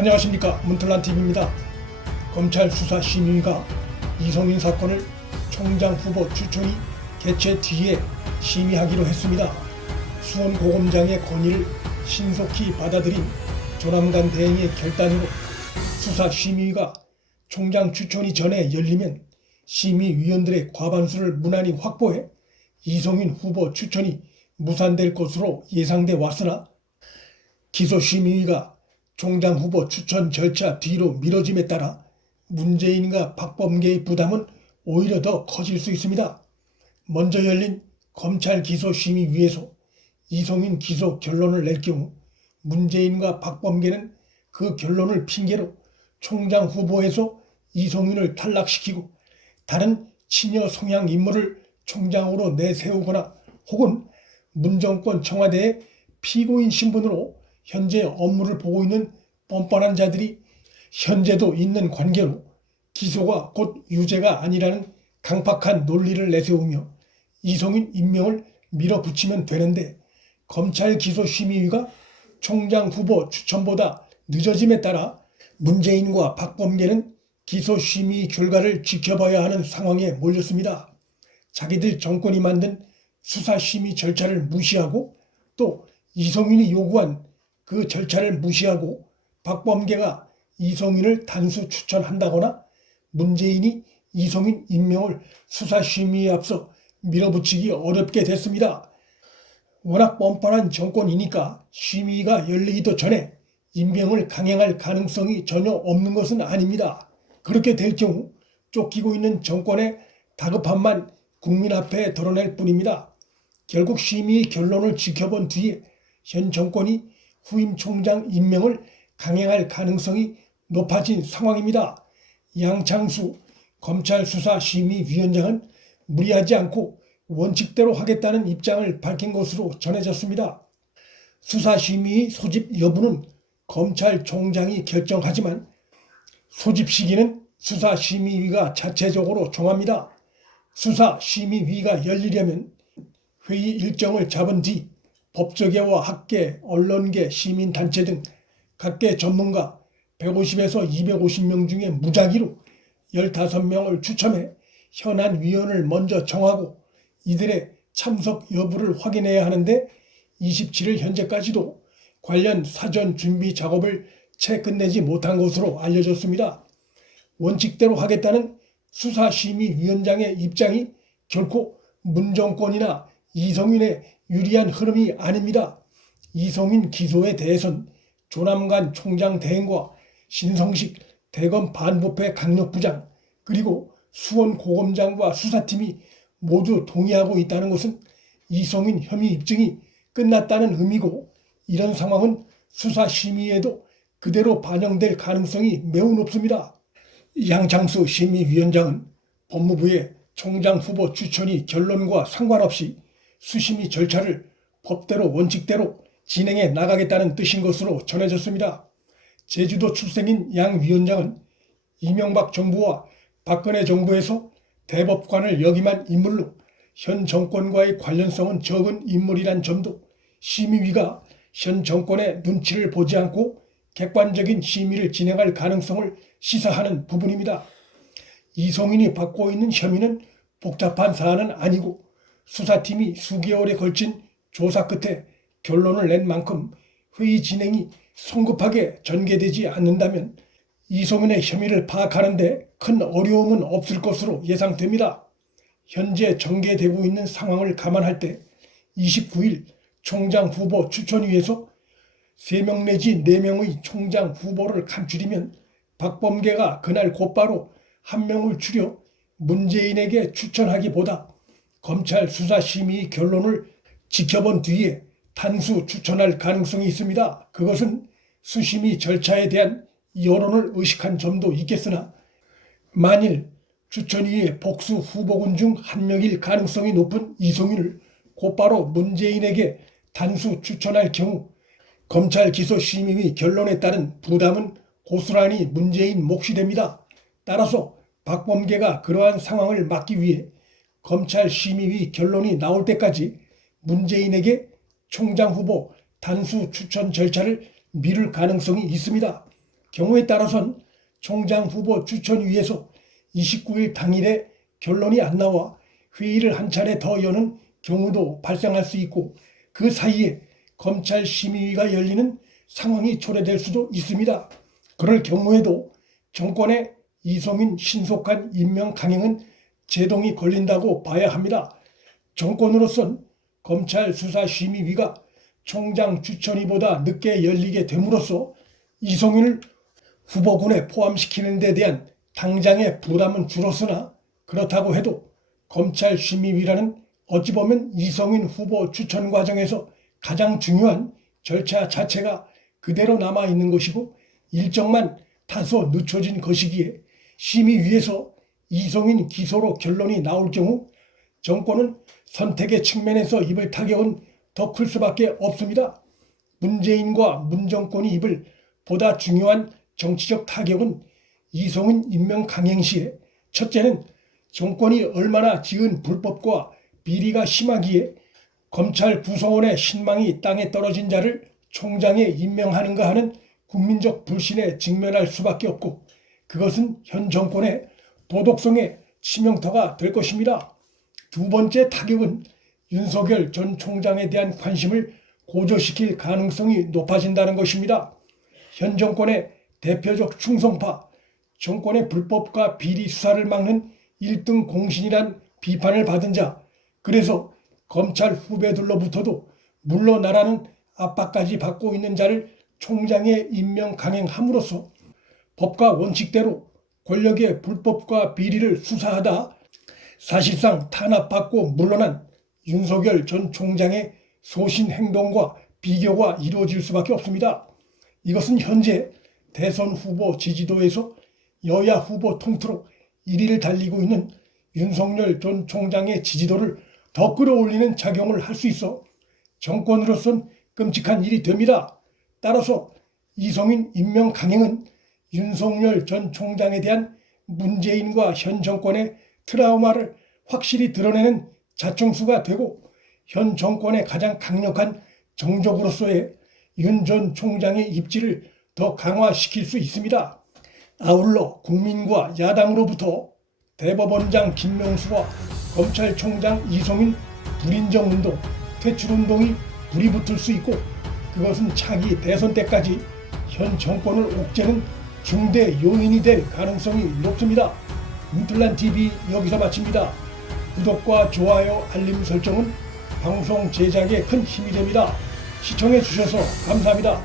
안녕하십니까, 문틀란TV입니다. 검찰 수사심의위가 이성윤 사건을 총장 후보 추천위 개최 뒤에 심의하기로 했습니다. 수원고검장의 건의를 신속히 받아들인 조남관 대행의 결단으로 수사심의위가 총장 추천위 전에 열리면 심의위원들의 과반수를 무난히 확보해 이성윤 후보 추천이 무산될 것으로 예상돼 왔으나 기소심의위가 총장 후보 추천 절차 뒤로 미뤄짐에 따라 문재인과 박범계의 부담은 오히려 더 커질 수 있습니다. 먼저 열린 검찰 기소심의위에서 이성윤 기소 결론을 낼 경우 문재인과 박범계는 그 결론을 핑계로 총장 후보에서 이성윤을 탈락시키고 다른 친여 성향 인물을 총장으로 내세우거나 혹은 문정권 청와대의 피고인 신분으로 현재 업무를 보고 있는 뻔뻔한 자들이 현재도 있는 관계로 기소가 곧 유죄가 아니라는 강팍한 논리를 내세우며 이성윤 임명을 밀어붙이면 되는데, 검찰 기소심의위가 총장 후보 추천보다 늦어짐에 따라 문재인과 박범계는 기소심의 결과를 지켜봐야 하는 상황에 몰렸습니다. 자기들 정권이 만든 수사심의 절차를 무시하고 또 이성윤이 요구한 그 절차를 무시하고 박범계가 이성윤을 단수 추천한다거나 문재인이 이성윤 임명을 수사심의에 앞서 밀어붙이기 어렵게 됐습니다. 워낙 뻔뻔한 정권이니까 심의가 열리기도 전에 임명을 강행할 가능성이 전혀 없는 것은 아닙니다. 그렇게 될 경우 쫓기고 있는 정권의 다급함만 국민 앞에 드러낼 뿐입니다. 결국 심의 결론을 지켜본 뒤에 현 정권이 후임 총장 임명을 강행할 가능성이 높아진 상황입니다. 양창수 검찰 수사심의위원장은 무리하지 않고 원칙대로 하겠다는 입장을 밝힌 것으로 전해졌습니다. 수사심의 소집 여부는 검찰총장이 결정하지만 소집 시기는 수사심의위가 자체적으로 정합니다. 수사심의위가 열리려면 회의 일정을 잡은 뒤 법조계와 학계, 언론계, 시민단체 등 각계 전문가 150에서 250명 중에 무작위로 15명을 추첨해 현안 위원을 먼저 정하고 이들의 참석 여부를 확인해야 하는데 27일 현재까지도 관련 사전 준비 작업을 채 끝내지 못한 것으로 알려졌습니다. 원칙대로 하겠다는 수사심의위원장의 입장이 결코 문정권이나 이성윤의 유리한 흐름이 아닙니다. 이성윤 기소에 대해선 조남관 총장 대행과 신성식 대검 반부패 강력부장 그리고 수원고검장과 수사팀이 모두 동의하고 있다는 것은 이성윤 혐의 입증이 끝났다는 의미고, 이런 상황은 수사심의에도 그대로 반영될 가능성이 매우 높습니다. 양창수 심의위원장은 법무부의 총장 후보 추천이 결론과 상관없이 수심의 절차를 법대로 원칙대로 진행해 나가겠다는 뜻인 것으로 전해졌습니다. 제주도 출생인 양 위원장은 이명박 정부와 박근혜 정부에서 대법관을 역임한 인물로 현 정권과의 관련성은 적은 인물이란 점도 심의위가 현 정권의 눈치를 보지 않고 객관적인 심의를 진행할 가능성을 시사하는 부분입니다. 이성윤이 받고 있는 혐의는 복잡한 사안은 아니고 수사팀이 수개월에 걸친 조사 끝에 결론을 낸 만큼 회의 진행이 성급하게 전개되지 않는다면 이성윤의 혐의를 파악하는 데 큰 어려움은 없을 것으로 예상됩니다. 현재 전개되고 있는 상황을 감안할 때 29일 총장 후보 추천위에서 3명 내지 4명의 총장 후보를 간추리면 박범계가 그날 곧바로 1명을 추려 문재인에게 추천하기보다 검찰 수사심의 결론을 지켜본 뒤에 단수 추천할 가능성이 있습니다. 그것은 수심의 절차에 대한 여론을 의식한 점도 있겠으나 만일 추천위의 복수 후보군 중 1명일 가능성이 높은 이성윤을 곧바로 문재인에게 단수 추천할 경우 검찰 기소심의위 결론에 따른 부담은 고스란히 문재인 몫이 됩니다. 따라서 박범계가 그러한 상황을 막기 위해 검찰 심의위 결론이 나올 때까지 문재인에게 총장 후보 단수 추천 절차를 미룰 가능성이 있습니다. 경우에 따라선 총장 후보 추천위에서 29일 당일에 결론이 안 나와 회의를 한 차례 더 여는 경우도 발생할 수 있고, 그 사이에 검찰 심의위가 열리는 상황이 초래될 수도 있습니다. 그럴 경우에도 정권의 이성인 신속한 임명 강행은 제동이 걸린다고 봐야 합니다. 정권으로선 검찰 수사심의위가 총장 추천위보다 늦게 열리게 됨으로써 이성윤을 후보군에 포함시키는 데 대한 당장의 부담은 줄었으나, 그렇다고 해도 검찰 심의위라는 어찌 보면 이성윤 후보 추천 과정에서 가장 중요한 절차 자체가 그대로 남아있는 것이고, 일정만 다소 늦춰진 것이기에 심의위에서 이성윤 기소로 결론이 나올 경우 정권은 선택의 측면에서 입을 타격은 더 클 수밖에 없습니다. 문재인과 문정권이 입을 보다 중요한 정치적 타격은 이성윤 임명 강행 시에, 첫째는 정권이 얼마나 지은 불법과 비리가 심하기에 검찰 구성원의 신망이 땅에 떨어진 자를 총장에 임명하는가 하는 국민적 불신에 직면할 수밖에 없고, 그것은 현 정권의 도덕성의 치명타가 될 것입니다. 두 번째 타격은 윤석열 전 총장에 대한 관심을 고조시킬 가능성이 높아진다는 것입니다. 현 정권의 대표적 충성파, 정권의 불법과 비리 수사를 막는 1등 공신이란 비판을 받은 자, 그래서 검찰 후배들로부터도 물러나라는 압박까지 받고 있는 자를 총장에 임명 강행함으로써 법과 원칙대로 권력의 불법과 비리를 수사하다 사실상 탄압받고 물러난 윤석열 전 총장의 소신 행동과 비교가 이루어질 수밖에 없습니다. 이것은 현재 대선 후보 지지도에서 여야 후보 통틀어 1위를 달리고 있는 윤석열 전 총장의 지지도를 더 끌어올리는 작용을 할 수 있어 정권으로선 끔찍한 일이 됩니다. 따라서 이성윤 임명 강행은 윤석열 전 총장에 대한 문재인과 현 정권의 트라우마를 확실히 드러내는 자충수가 되고, 현 정권의 가장 강력한 정적으로서의 윤 전 총장의 입지를 더 강화시킬 수 있습니다. 아울러 국민과 야당으로부터 대법원장 김명수와 검찰총장 이성윤 불인정운동, 퇴출운동이 불이 붙을 수 있고, 그것은 차기 대선 때까지 현 정권을 옥죄는 중대 요인이 될 가능성이 높습니다. 문틀란TV 여기서 마칩니다. 구독과 좋아요, 알림 설정은 방송 제작에 큰 힘이 됩니다. 시청해 주셔서 감사합니다.